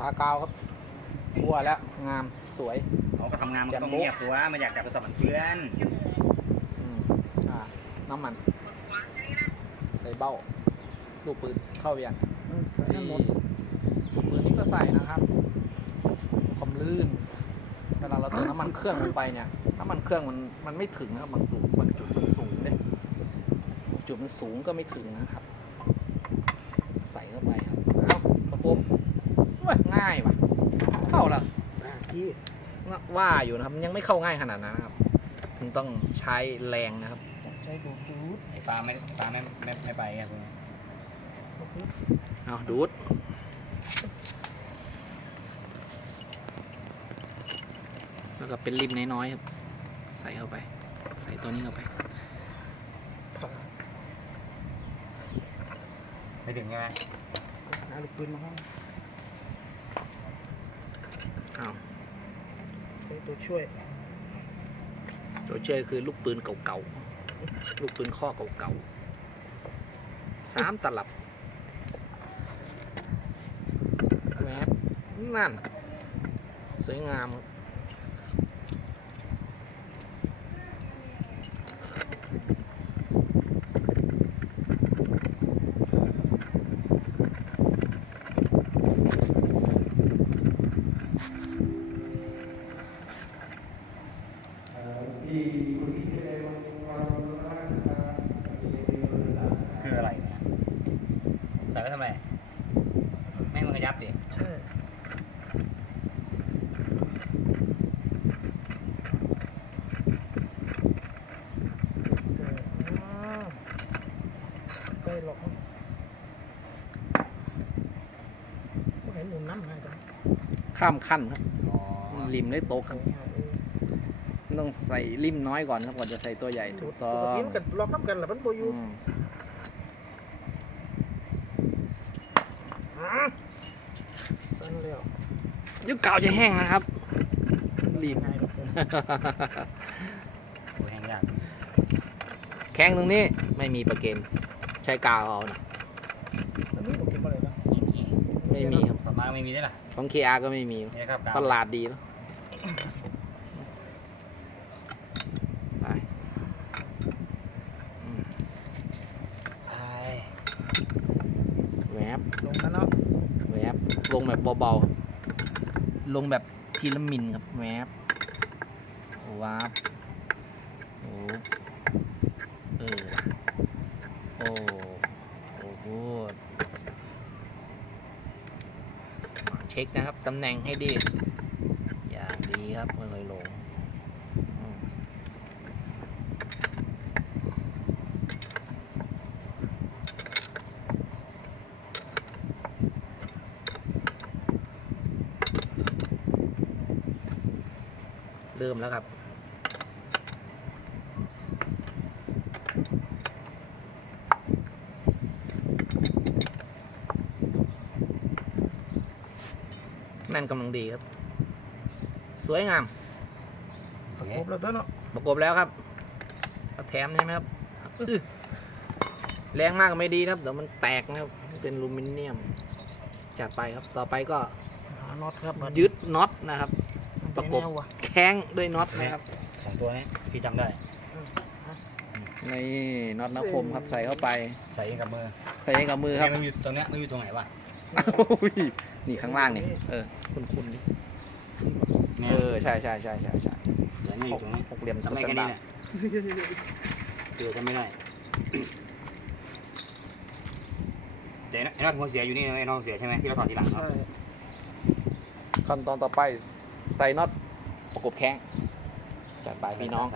ทากาวครับบัวแล้วงามสวย เขาก็ทำงานมันแจ่มต้องโบ๊ะเงียบตัวมันอยากจับประสบกับเพื่อนอืมอ่าน้ำมัน ใส่เบ้า ลูกปืนเข้าไปยังนั่ลูกปืนนี้ก็ใส่นะครับความลื่นเวลาเราเติมน้ำมันเครื่องลงไปเนี่ยน้ำมันเครื่องมันมันไม่ถึงนะครับบางจุดบางจุดมันสูงเนี่ยจุดมันสูงก็ไม่ถึงนะครับ ใส่เข้าไปครับเอาประกบเว้ ยง่ายว่ะ เข้าแล้วอ่าที่ว่าอยู่นะครับ ยังไม่เข้าง่ายขนาดนั้นนะครับถึงต้องใช้แรงนะครับใช้ดูดดูดไอ้ปลาไม่ปลาไม่ไม่ไม่ไปอะคุณเอาดูดแล้วก็เป็นริมน้อยๆครับ ใส่เข้าไป ใส่ตัวนี้เข้าไปผ่าไม่ถึงใช่ไหมหาลูกปืนมาให้เอาใช้ตัวช่วย ตัวช่วยคือลูกปืนเก่าๆ ลูกปืนข้อเก่าๆสามตลับแหวบนั่น สวยงามครับ คืออะไรเนี่ยใส่ไว้ ทำไม แม่งมันขยับดิใช่อใกล้หรอกพวกเห็นหมุนน้ำให้กันข้ามขั้นครับอ๋อริมได้โตะครับ ต้องใส่ริมน้อยก่อนครับก่อนจะใส่ตัวใหญ่ถูกต้อปกงติมันกันลอกน้ำกันแหละมันโบออืยู่มอ่าตันแล้ว ยุคเก่าจะแห้งนะครับรีบง่ายหรอกผมโอ้ยแห้งยากแข้งตรงนี้ไม่มีประเกนใช้กาวเอานะมันมีลูกปืนอะไรนะไม่มีครับต่อมาไม่มีได้ล่ะของ KR ก็ไม่มีนี่ครับประหลาดดีแล้วไปอืมไอ้แหวบลงกันเนาะแหวบลงแบบเบาๆครับ ลงแบบทีละมิลครับแหวบวาบโอ้เออโอ้โอ้โหเช็คนะครับตำแหน่งให้ดี อย่างดีครับไม่ค่อยลง เริ่มแล้วครับ นั่นกำลังดีครับ สวยงามประกบแล้วตัวเนาะประกบแล้วครับเอาแถมใช่ไหมครับอื้อแรงมากก็ไม่ดีนะครับเดี๋ยวมันแตกนะครับ เป็นอลูมิเนียมจัดไปครับต่อไปก็หาน็อตครับยึดน็อตนะครับมัน ประกบแนวว่ะแข้งด้วยน็อตนะครับสองตัวนี้พี่จำได้ นี่น็อตนคมครับใส่เข้าไป ใส่เองกับมือ ใส่กับมือครับแม่งมันอยู่ตรงเนี้ยมันอยู่ตรงไหนวะอุ้ยนี่ข้างล่างนี่เออคุณคุณนี่เนี่ยเออใช่ใช่ใช่ใช่ใช่เดี๋ยวนี่อยู่ตรงนี้หกเหลี่ยมสจำได้แตแค่นดานี้ร์แหดละเดี๋ยวจำไม่ได้เดี๋ยวไอ้น็อตหัวเสียอยู่นี่นะไอ้น็อตหัวเสียใช่ไหมที่เราถอดทีหลังใช่ขั้นตอนต่อไป ใส่น็อตประกบแข้งจัดไปพี่น้อง